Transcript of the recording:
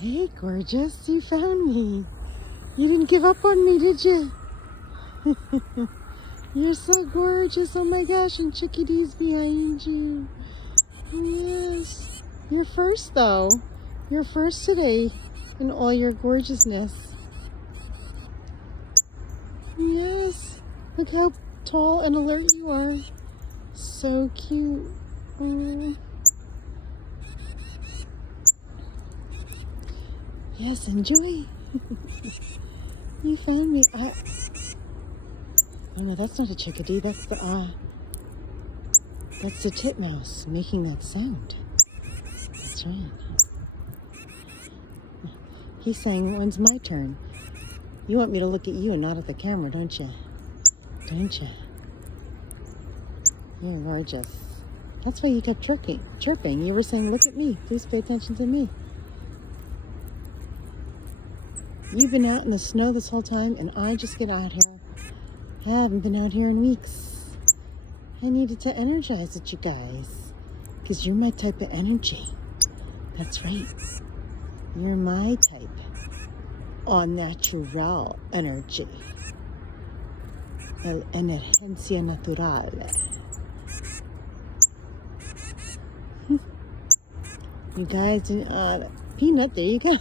Hey, gorgeous, you found me. You didn't give up on me, did you? You're so gorgeous. Oh my gosh, and Chicky D's behind you. Yes. You're first, though. You're first today in all your gorgeousness. Yes. Look how tall and alert you are. So cute. Oh. Yes, enjoy. You found me. Oh no, that's not a chickadee. That's the titmouse making that sound. That's right. He's saying, when's my turn? You want me to look at you and not at the camera, don't you? Don't you? You're gorgeous. That's why you kept chirping. You were saying, look at me. Please pay attention to me. You've been out in the snow this whole time, and I just get out here. I haven't been out here in weeks. I needed to energize with you guys, because you're my type of energy. That's right. You're my type. All natural energy. El energencia natural. You guys, Peanut, there you go.